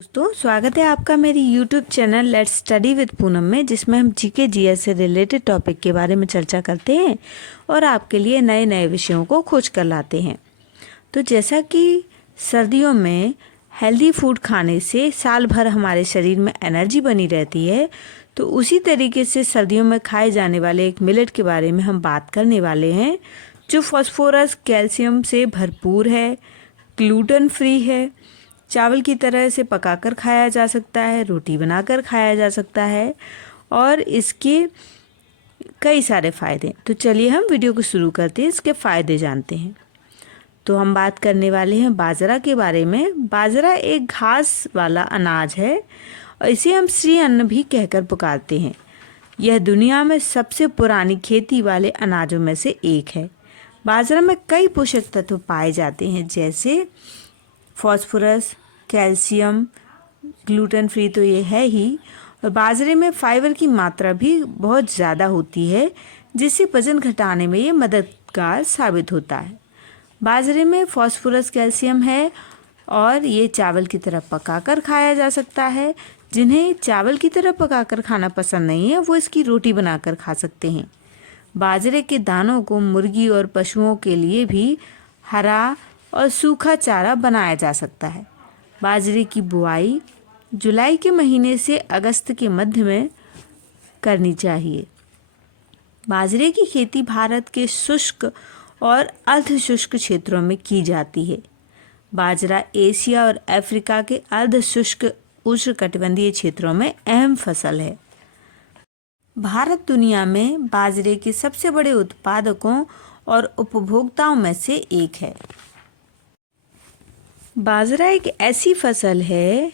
दोस्तों स्वागत है आपका मेरी YouTube channel let's study with Poonam में, जिसमें हम जीके जीएस से रिलेटेड टॉपिक के बारे में चर्चा करते हैं और आपके लिए नए नए विषयों को खोज कर लाते हैं। तो जैसा कि सर्दियों में हेल्दी फूड खाने से साल भर हमारे शरीर में एनर्जी बनी रहती है, तो उसी तरीके से सर्दियों में खाए जाने वाले एक मिलेट के बारे में हम बात करने वाले हैं, जो फास्फोरस कैल्शियम से भरपूर है, ग्लूटेन फ्री है, चावल की तरह से पकाकर खाया जा सकता है, रोटी बनाकर खाया जा सकता है और इसके कई सारे फ़ायदे। तो चलिए हम वीडियो को शुरू करते हैं, इसके फ़ायदे जानते हैं। तो हम बात करने वाले हैं बाजरा के बारे में। बाजरा एक घास वाला अनाज है और इसे हम श्री अन्न भी कहकर पुकारते हैं। यह दुनिया में सबसे पुरानी खेती वाले अनाजों में से एक है। बाजरा में कई पोषक तत्व पाए जाते हैं, जैसे फास्फोरस, कैल्शियम, ग्लूटेन फ्री तो ये है ही, और बाजरे में फाइबर की मात्रा भी बहुत ज़्यादा होती है, जिससे वजन घटाने में ये मददगार साबित होता है। बाजरे में फास्फोरस कैल्शियम है और ये चावल की तरह पकाकर खाया जा सकता है। जिन्हें चावल की तरह पकाकर खाना पसंद नहीं है, वो इसकी रोटी बनाकर खा सकते हैं। बाजरे के दानों को मुर्गी और पशुओं के लिए भी हरा और सूखा चारा बनाया जा सकता है। बाजरे की बुआई जुलाई के महीने से अगस्त के मध्य में करनी चाहिए। बाजरे की खेती भारत के शुष्क और अर्ध शुष्क क्षेत्रों में की जाती है। बाजरा एशिया और अफ्रीका के अर्ध शुष्क उष्णकटिबंधीय क्षेत्रों में अहम फसल है। भारत दुनिया में बाजरे के सबसे बड़े उत्पादकों और उपभोक्ताओं में से एक है। बाजरा एक ऐसी फसल है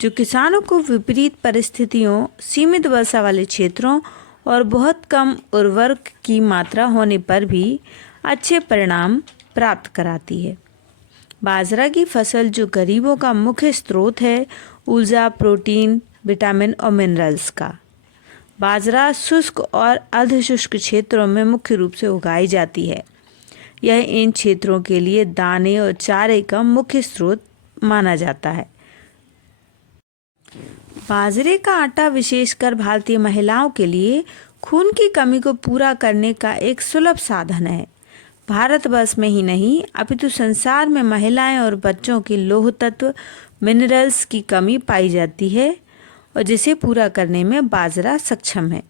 जो किसानों को विपरीत परिस्थितियों, सीमित वर्षा वाले क्षेत्रों और बहुत कम उर्वरक की मात्रा होने पर भी अच्छे परिणाम प्राप्त कराती है। बाजरा की फसल जो गरीबों का मुख्य स्रोत है ऊर्जा, प्रोटीन, विटामिन और मिनरल्स का। बाजरा शुष्क और अर्धशुष्क क्षेत्रों में मुख्य रूप से उगाई जाती है। यह इन क्षेत्रों के लिए दाने और चारे का मुख्य स्रोत माना जाता है। बाजरे का आटा विशेषकर भारतीय महिलाओं के लिए खून की कमी को पूरा करने का एक सुलभ साधन है। भारतवर्ष में ही नहीं अपितु संसार में महिलाएं और बच्चों के लौह तत्व, मिनरल्स की कमी पाई जाती है और जिसे पूरा करने में बाजरा सक्षम है।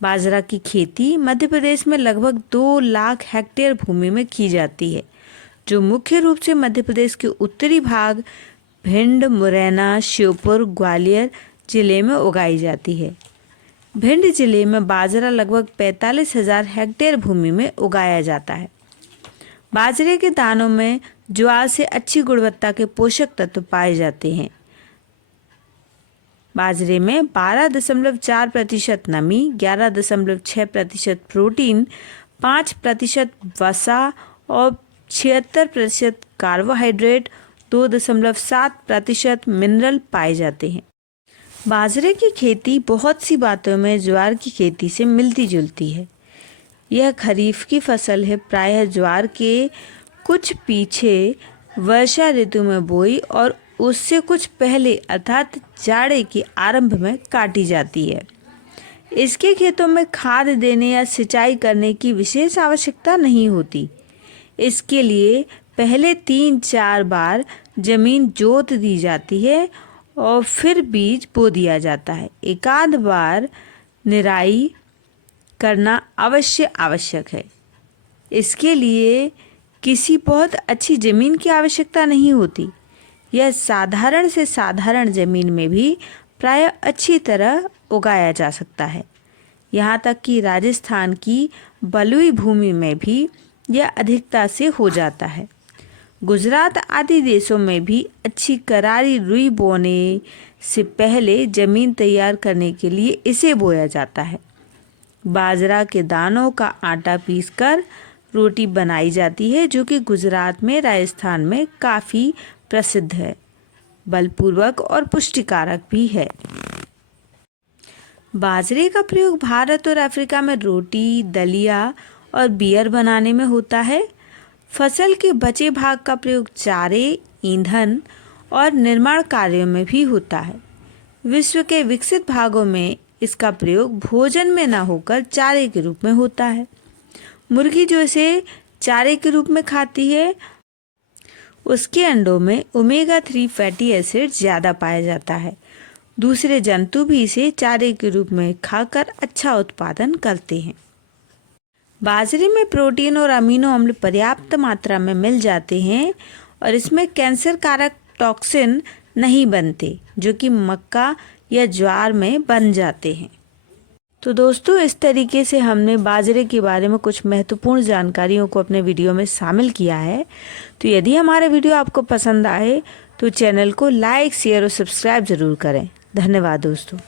बाजरा की खेती मध्य प्रदेश में लगभग 2 लाख हेक्टेयर भूमि में की जाती है, जो मुख्य रूप से मध्य प्रदेश के उत्तरी भाग भिंड, मुरैना, श्योपुर, ग्वालियर जिले में उगाई जाती है। भिंड जिले में बाजरा लगभग 45,000 हेक्टेयर भूमि में उगाया जाता है। बाजरे के दानों में ज्वार से अच्छी गुणवत्ता के पोषक तत्व पाए जाते हैं। बाजरे में 12.4% नमी, 11.6% प्रोटीन, 5% वसा और 76% कार्बोहाइड्रेट, 2.7% मिनरल पाए जाते हैं। बाजरे की खेती बहुत सी बातों में ज्वार की खेती से मिलती जुलती है। यह खरीफ की फसल है, प्रायः ज्वार के कुछ पीछे वर्षा ऋतु में बोई और उससे कुछ पहले अर्थात जाड़े के आरंभ में काटी जाती है। इसके खेतों में खाद देने या सिंचाई करने की विशेष आवश्यकता नहीं होती। इसके लिए पहले 3-4 बार जमीन जोत दी जाती है और फिर बीज बो दिया जाता है। एकाध बार निराई करना अवश्य आवश्यक है। इसके लिए किसी बहुत अच्छी ज़मीन की आवश्यकता नहीं होती। यह साधारण से साधारण ज़मीन में भी प्रायः अच्छी तरह उगाया जा सकता है। यहाँ तक कि राजस्थान की बलुई भूमि में भी यह अधिकता से हो जाता है। गुजरात आदि देशों में भी अच्छी करारी रुई बोने से पहले ज़मीन तैयार करने के लिए इसे बोया जाता है। बाजरा के दानों का आटा पीसकर रोटी बनाई जाती है, जो कि गुजरात में, राजस्थान में काफ़ी प्रसिद्ध है, बलपूर्वक और पुष्टिकारक भी है। बाजरे का प्रयोग भारत और अफ्रीका में रोटी, दलिया और बियर बनाने में होता है। फसल के बचे भाग का प्रयोग चारे, ईंधन और निर्माण कार्यों में भी होता है। विश्व के विकसित भागों में इसका प्रयोग भोजन में न होकर चारे के रूप में होता है। मुर्गी जो इसे चारे के रूप में खाती है, उसके अंडों में ओमेगा 3 फैटी एसिड ज़्यादा पाया जाता है। दूसरे जंतु भी इसे चारे के रूप में खाकर अच्छा उत्पादन करते हैं। बाजरे में प्रोटीन और अमीनो अम्ल पर्याप्त मात्रा में मिल जाते हैं और इसमें कैंसर कारक टॉक्सिन नहीं बनते, जो कि मक्का या ज्वार में बन जाते हैं। तो दोस्तों, इस तरीके से हमने बाजरे के बारे में कुछ महत्वपूर्ण जानकारियों को अपने वीडियो में शामिल किया है। तो यदि हमारा वीडियो आपको पसंद आए तो चैनल को लाइक, शेयर और सब्सक्राइब ज़रूर करें। धन्यवाद दोस्तों।